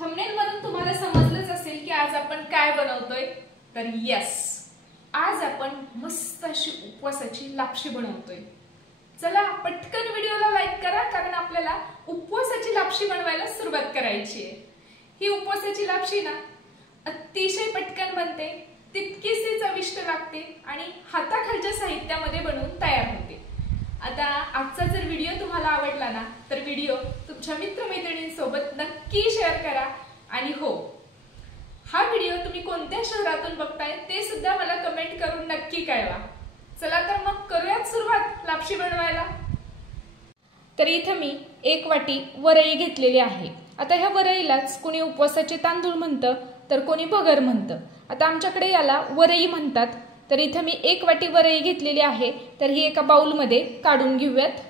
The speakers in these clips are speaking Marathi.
थंबनेल वरून तुम्हाला समजलंच असेल की आज आपण काय बनवतोय। तर यस, आज आपण मस्त अशी उपवासाची लापशी बनवतोय। चला पटकन व्हिडिओला लाईक करा, कारण आपल्याला उपवासाची लापशी बनवायला सुरुवात करायची आहे। ही उपवासाची लापशी ना अतिशय पटकन बनते, तितकीच चविष्ट लागते आणि हाताखालच्या साहित्यामध्ये बनवून तयार होते। आता आजचा जर व्हिडिओ तुम्हाला आवडला ना तर व्हिडिओ तुमच्या मित्रमैत्रिणींसोबत नक्की शेअर करा। आणि हो, हा व्हिडिओ तुम्ही कोणत्या शहरातून बघताय ते सुद्धा मला कमेंट करून नक्की कळवा। चला तर मग करूयात सुरुवात लापशी बनवायला। तर इथे मी 1 वाटी वरई घेतलेली आहे। आता ह्या वरईलाच कोणी उपवासाचे तांदूळ म्हणतं तर कोणी भगर म्हणतं। आता आमच्याकडे याला वरई म्हणतात। तर इथे मी 1 वाटी वरई घेतलेली आहे। तर ही एका बाउल मध्ये काढून घेऊयात।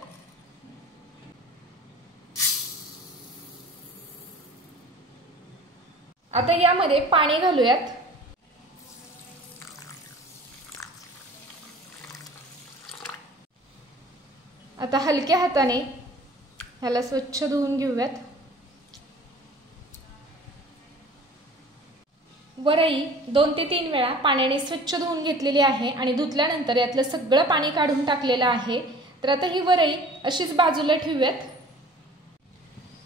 आता यामध्ये पाणी घालूयात। आता हलक्या हाताने ह्याला स्वच्छ धुवून घेऊयात। वरई 2 ते 3 वेळा पाण्याने स्वच्छ धुवून घेतलेली आहे आणि धुतल्यानंतर यातलं सगळं पाणी काढून टाकलेलं आहे। तर आता ही वरई अशीच बाजूला ठेवूयात।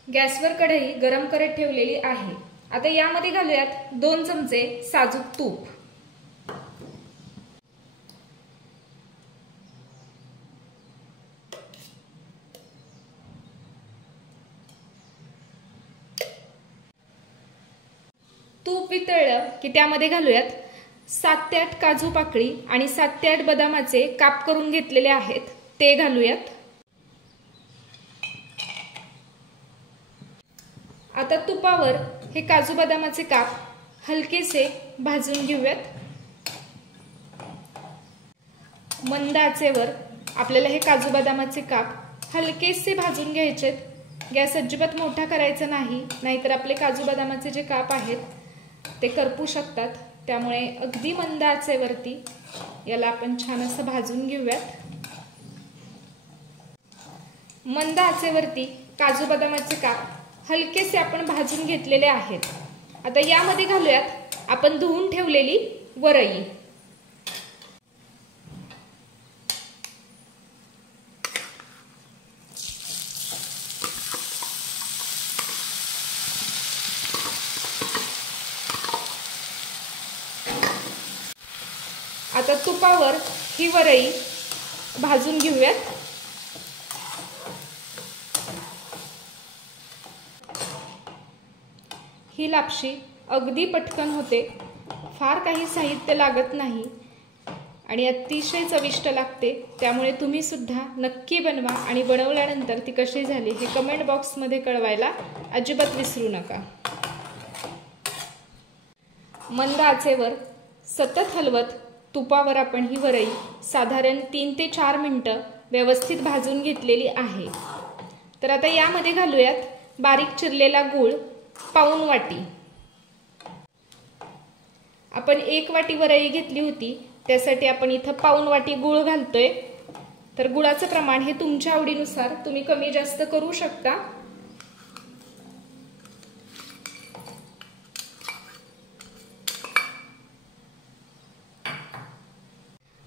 गॅसवर कढई गरम करत ठेवलेली आहे। आता यामध्ये घालूयात 2 चमचे साजूक तूप। तूप वितळलं की त्यामध्ये घालूयात 7 ते 8 काजू पाकळी आणि 7 ते 8 बदामाचे काप करून घेतलेले आहेत, ते घालूयात। आता तुपावर हे काजू बदामाचे काप हलकेसे भाजून घेऊयात। मंद आचेवर आपल्याला हे काजू बदामाचे काप हलकेसे भाजून घ्यायचेत। गॅस अजिबात मोठा करायचा नाही, नाहीतर आपले काजू बदामाचे जे काप आहेत ते करपू शकतात। त्यामुळे अगदी मंद आचेवरती याला आपण छान असं भाजून घेऊयात। मंद आचेवरती काजू बदामाचे काप हलकेसे आपण भाजून घेतलेले आहेत। आता यामध्ये घालूयात आपण धुवून ठेवलेली वरई। आता तुपावर ही वरई भाजून घेऊयात। ही लापशी अगदी पटकन होते, फार काही साहित्य लागत नाही आणि अतिशय चविष्ट लागते। त्यामुळे तुम्ही सुद्धा नक्की बनवा आणि बनवल्यानंतर ती कशी झाली हे कमेंट बॉक्स मध्ये कळवायला अजिबात विसरू नका। मंद आचेवर सतत हलवत तुपावर आपण ही वरई साधारण 3 ते 4 मिनिटं व्यवस्थित भाजून घेतलेली आहे। तर आता यामध्ये घालूयात बारीक चिरलेला गूळ, पाऊण वाटी। आपण 1 वाटी वरई घेतली होती, त्यासाठी आपण इथं पाऊण वाटी गूळ घालतोय। तर गुळाचं प्रमाण हे तुमच्या आवडीनुसार तुम्ही कमी जास्त करू शकता।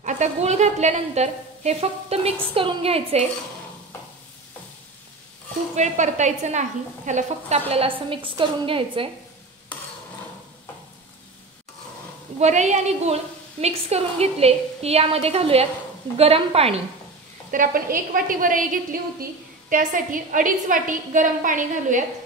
आता गूळ घातल्यानंतर हे फक्त मिक्स करून घ्यायचे, खूप वेळ परतायचं नाही। ह्याला फक्त आपल्याला असं मिक्स करून घ्यायचंय। वरई आणि गूळ मिक्स करून घेतले की यामध्ये घालूयात गरम पाणी। तर आपण 1 वाटी वरई घेतली होती, त्यासाठी 2.5 वाटी गरम पाणी घालूयात।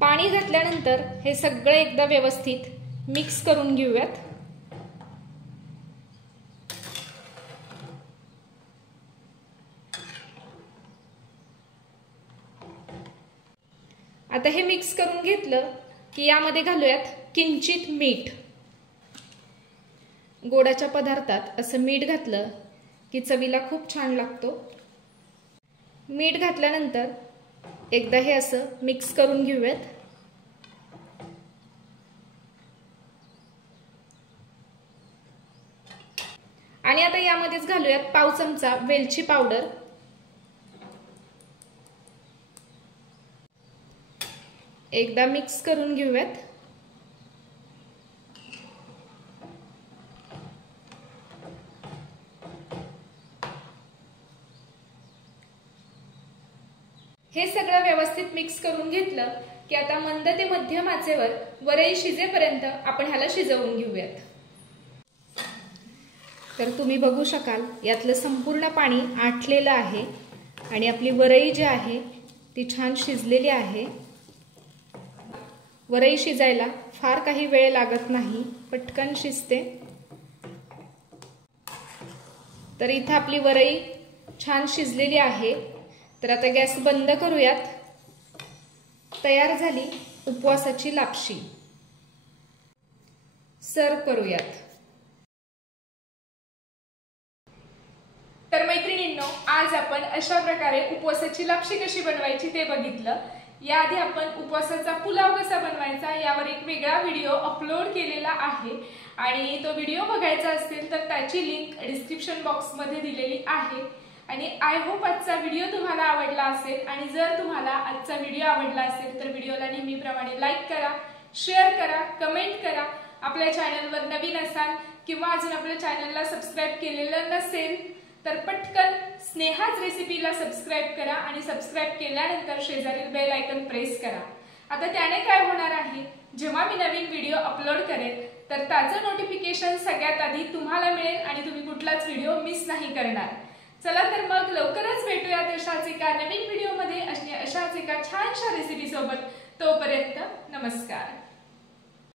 पाणी घातल्यानंतर हे सगळं एकदा व्यवस्थित मिक्स करून घेऊयात। आता हे मिक्स करून घेतलं की यामध्ये घालूयात किंचित मीठ। गोडाच्या पदार्थात असं मीठ घातलं की चवीला खूप छान लागतो। मीठ घातल्यानंतर एकदा हे असं मिक्स करून घेऊयात। आणि आता यामध्येच घालूयात पाव चमचा वेलची पावडर, एकदा मिक्स करून घेऊयात। हे सगळं व्यवस्थित मिक्स करून घेतलं की आता मंद ते मध्यम आचेवर वरई शिजेपर्यंत आपण ह्याला शिजवून घेऊयात। तर तुम्ही बघू शकाल यातलं संपूर्ण पाणी आटलेलं आहे आणि आपली वरई जी आहे ती छान शिजलेली आहे। वरई शिजायला फार काही वेळ लागत नाही, पटकन शिजते। तर इथं आपली वरई छान शिजलेली आहे। तर आता गॅस बंद करूयात। तयार झाली उपवासाची लापशी। सर्व करूयात। तर मैत्रिणींनो, आज आपण अशा प्रकारे उपवासाची लापशी कशी बनवायची ते बघितलं। याआधी आपण उपवासाचा पुलाव कसा बनवायचा यावर एक वेगळा व्हिडिओ अपलोड केलेला आहे आणि तो व्हिडिओ बघायचा असेल तर त्याची लिंक डिस्क्रिप्शन बॉक्स मध्ये दिलेली आहे। आणि आय होप आजचा व्हिडिओ तुम्हाला आवडला असेल आणि जर तुम्हाला आजचा व्हिडिओ आवडला असेल तर व्हिडिओला नेहमीप्रमाणे लाईक करा, शेअर करा, कमेंट करा। आपल्या चॅनलवर नवीन असाल किंवा अजून आपल्या चॅनलला सबस्क्राइब केलेलं नसेल तर पटकन स्नेहाज रेसिपीला सबस्क्राइब करा आणि सबस्क्राइब केल्यानंतर शेजारील बेल आयकॉन प्रेस करा। आता त्याने काय होणार आहे, जेव्हा मी नवीन व्हिडिओ अपलोड करेन तर त्याचं नोटिफिकेशन सगळ्यात आधी तुम्हाला मिळेल आणि तुम्ही कुठलाच व्हिडिओ मिस नाही करणार। चला तर मग लवकरच भेटूयात अशाच एका नवीन व्हिडिओमध्ये अशाच एका छानशा रेसिपी सोबत। तोपर्यंत नमस्कार।